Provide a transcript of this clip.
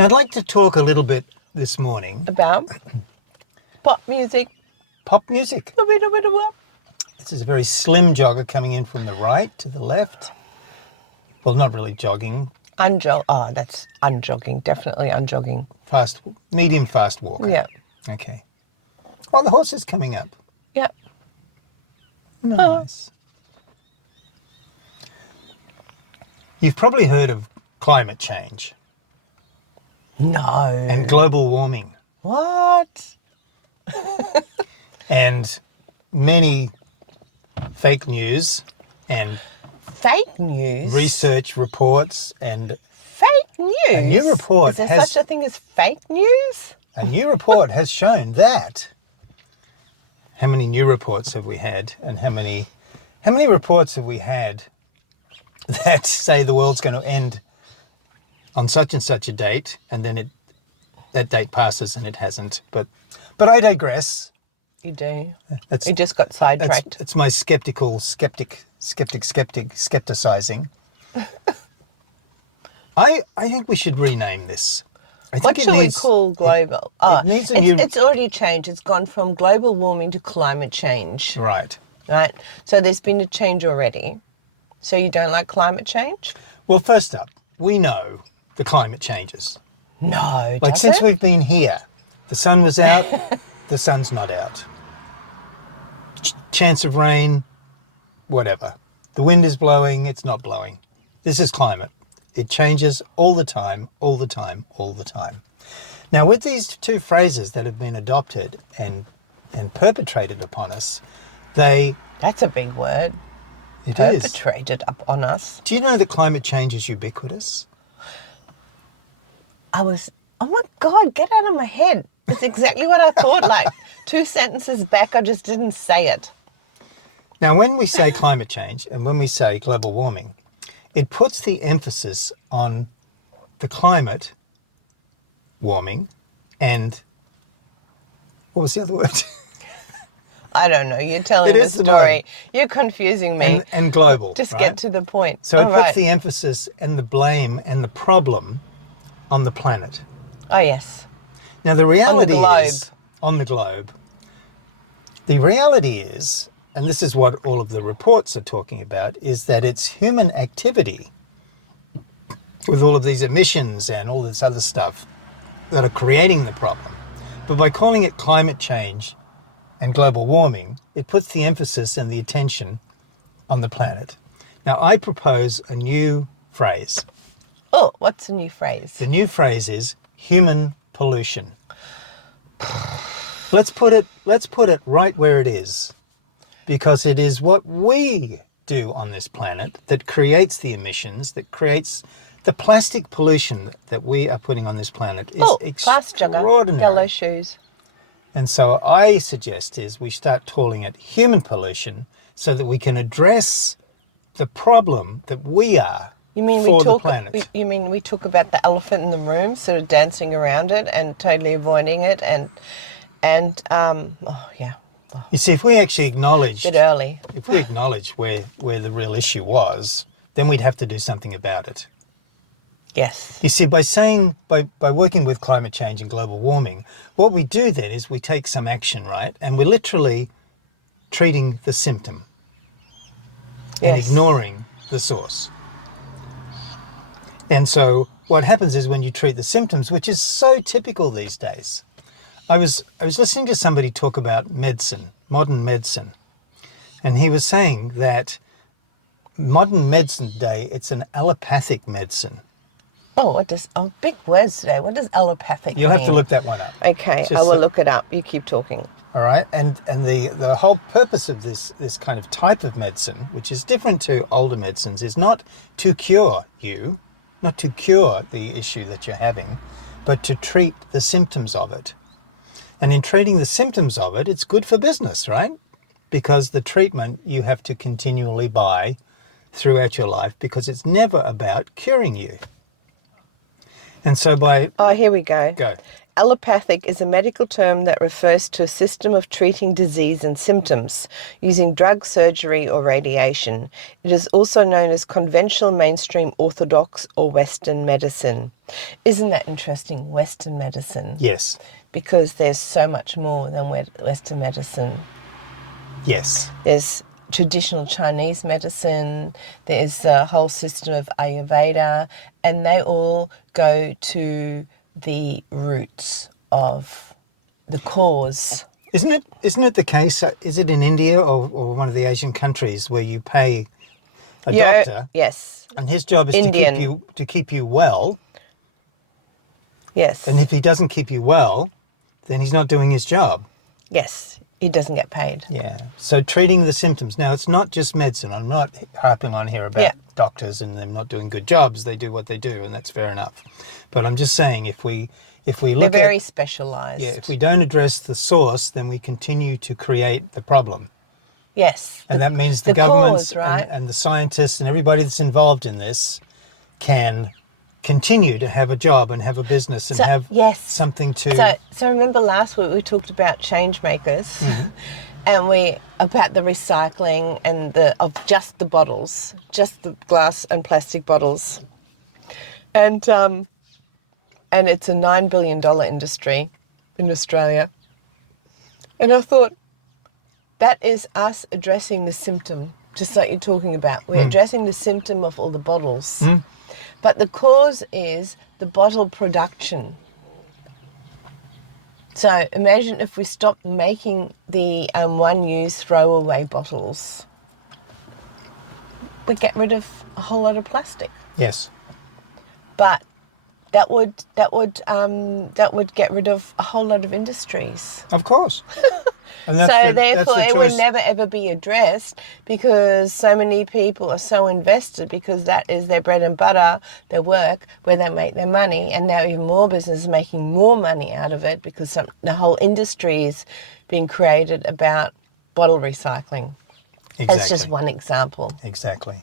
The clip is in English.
Now, I'd like to talk a little bit this morning. About pop music. Pop music. This is a very slim jogger coming in from the right to the left. Well, not really jogging. That's unjogging. Definitely unjogging. Medium fast walker. Yeah. Okay. Oh, the horse is coming up. Yeah. Nice. You've probably heard of climate change No. and global warming What? and many fake news and Fake news? research reports and Fake news? A new report Is there has- such a thing as fake news? a new report has shown that. How many new reports have we had, and how many reports have we had that say the world's going to end on such and such a date, and then that date passes and it hasn't. But I digress. You do. It's, You just got sidetracked. it's my skepticizing. I think we should rename this. I think What shall we call global? needs a new- It's already changed. It's gone from global warming to climate change. Right. Right? So there's been a change already. So you don't like climate change? Well, first up, we know the climate changes. No, Like does since it? we've been here, the sun was out, the sun's not out. Chance of rain, whatever. The wind is blowing, it's not blowing. This is climate. It changes all the time, all the time, all the time. Now, with these two phrases that have been adopted and perpetrated upon us, That's a big word. it is. Perpetrated up on us. Do you know that climate change is ubiquitous? Oh my God, get out of my head. It's exactly what I thought. Like 2 sentences back, I just didn't say it. Now, when we say climate change and when we say global warming, it puts the emphasis on the climate warming and what was the other word? I don't know. You're telling It the is the story. word. You're confusing me. and global. Just right? get to the point. So it All puts right. the emphasis and the blame and the problem on the planet. Oh, yes. Now, the reality globe. is on the globe. The reality is, and this is what all of the reports are talking about, is that it's human activity with all of these emissions and all this other stuff that are creating the problem. But by calling it climate change and global warming, it puts the emphasis and the attention on the planet. Now, I propose a new phrase. Oh, what's a new phrase? The new phrase is human pollution. Let's put it right where it is, because it is what we do on this planet that creates the emissions, that creates the plastic pollution that we are putting on this planet is fast jogger, extraordinary. yellow shoes. And so I suggest is we start calling it human pollution so that we can address the problem that we are You mean for we the talk? planet. You mean we talk about the elephant in the room, sort of dancing around it and totally avoiding it, and oh yeah, You see, if we actually acknowledged, bit early. if we acknowledged where the real issue was, then we'd have to do something about it. Yes. You see, by working with climate change and global warming, what we do then is we take some action, right? And we're literally treating the symptom and Yes. ignoring the source. And so what happens is when you treat the symptoms, which is so typical these days. I was listening to somebody talk about medicine, modern medicine, and he was saying that modern medicine today, it's an allopathic medicine. Oh, big words today. What does allopathic You'll mean? have to look that one up. Okay, Just I will so- look it up. You keep talking. All right, and the whole purpose of this kind of type of medicine, which is different to older medicines, is not to cure you, not to cure the issue that you're having, but to treat the symptoms of it. And in treating the symptoms of it, it's good for business, right? Because the treatment you have to continually buy throughout your life because it's never about curing you. And so by... Oh, here we go. Go. allopathic is a medical term that refers to a system of treating disease and symptoms using drug, surgery, or radiation. It is also known as conventional, mainstream, orthodox, or Western medicine. Isn't that interesting, Western medicine? Yes. Because there's so much more than Western medicine. Yes. There's traditional Chinese medicine, there's a whole system of Ayurveda, and they all go to the roots of the cause. Isn't it the case, is it in India or one of the Asian countries where you pay a doctor Yes. and his job is Indian. to keep you well, Yes. and if he doesn't keep you well, then he's not doing his job. Yes. He doesn't get paid. Yeah. So treating the symptoms. Now, it's not just medicine. I'm not harping on here about doctors and them not doing good jobs. They do what they do, and that's fair enough. But I'm just saying, if we look They're very specialised. if we don't address the source, then we continue to create the problem. Yes. And that means the governments cause, right? and the scientists and everybody that's involved in this can continue to have a job and have a business and have something to... So remember last week we talked about change makers and about the recycling and of just the bottles, just the glass and plastic bottles. And it's a $9 billion industry in Australia. And I thought, that is us addressing the symptom, just like you're talking about. We're addressing the symptom of all the bottles. But the cause is the bottle production. So imagine if we stopped making the one-use throwaway bottles. We'd get rid of a whole lot of plastic. Yes. But that would get rid of a whole lot of industries. Of course. And Therefore, it would never ever be addressed because so many people are so invested because that is their bread and butter, their work, where they make their money, and now even more businesses making more money out of it because the whole industry is being created about bottle recycling. Exactly. That's just one example. Exactly.